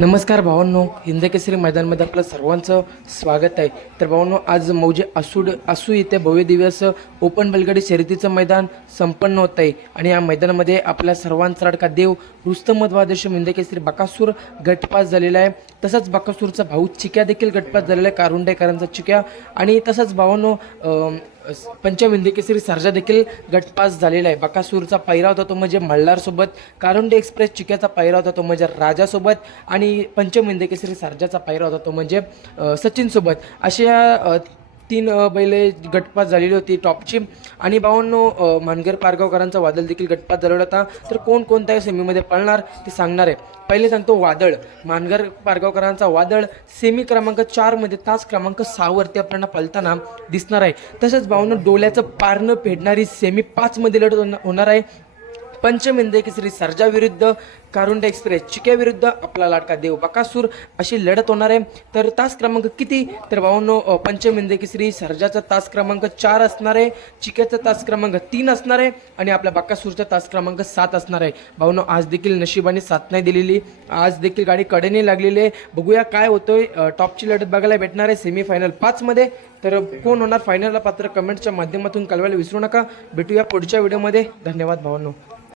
नमस्कार भावांनो, हिंदकेसरी मैदानमध्ये आपलं सर्वांचं स्वागत आहे. तर भावांनो, आज मौजे आसू येथे भव्य दिवस ओपन बैलगाडी शर्यतीचं मैदान संपन्न होत आहे आणि या मैदानामध्ये आपल्या सर्वांचा लाडका देव रुस्तम द्वादश हिंदकेसरी बकासूर गटपास झालेला आहे. तसंच बकासूरचा भाऊ चिक्या देखील गटपास झालेला आहे, कारुंडेकरांचा चिक्या. आणि तसंच भावांनो, पंचम हिंदकेसरी सर्जा देखील गटपास झालेला आहे. बकासूरचा पायरा होता तो म्हणजे मल्हारसोबत, कारुंडे एक्सप्रेस चिक्याचा पायरा होता तो म्हणजे राजासोबत आणि पंचम हिंदकेसरी सर्जाचा पायरा होता तो म्हणजे सचिनसोबत. अशा तीन बैले गटपास झालेली होती टॉपची. आणि भावांनो, मानगर पारगावकरांचा वादळ देखील गटपास झालेला होता. तर कोणत्या सेमीमध्ये पळणार ते सांगणार आहे. पहिले सांगतो वादळ. मानगर पारगावकरांचा वादळ सेमी क्रमांक 4मध्ये तास क्रमांक 6वरती आपल्याला पळताना दिसणार आहे. तसंच भावांनो, डोल्याचं पारणं फेडणारी सेमी 5मध्ये लढत होणार आहे. पंचम हिंदकेसरी सर्जा विरुद्ध कारुंडे एक्सप्रेस चिक्या विरुद्ध आपला लाडका देव बकासूर अशी लढत होणार आहे. तर तास क्रमांक किती? तर भावांनो, पंचम हिंदकेसरी सर्जाचा तास क्रमांक 4 असणार आहे, चिक्याचा तास क्रमांक 3 असणार आहे आणि आपल्या बकासूरचा तास क्रमांक 7 असणार आहे. भावांनो, आज देखील नशिबाने साथ नाही दिलेली, आज देखील गाडी कडेने लागलेली आहे. बघूया काय होतोय. टॉपची लढत बघायला भेटणार आहे सेमीफायनल 5मध्ये. तर कोण होणार फायनलला पात्र, कमेंटच्या माध्यमातून कळवायला विसरू नका. भेटूया पुढच्या व्हिडिओमध्ये. धन्यवाद भावांनो.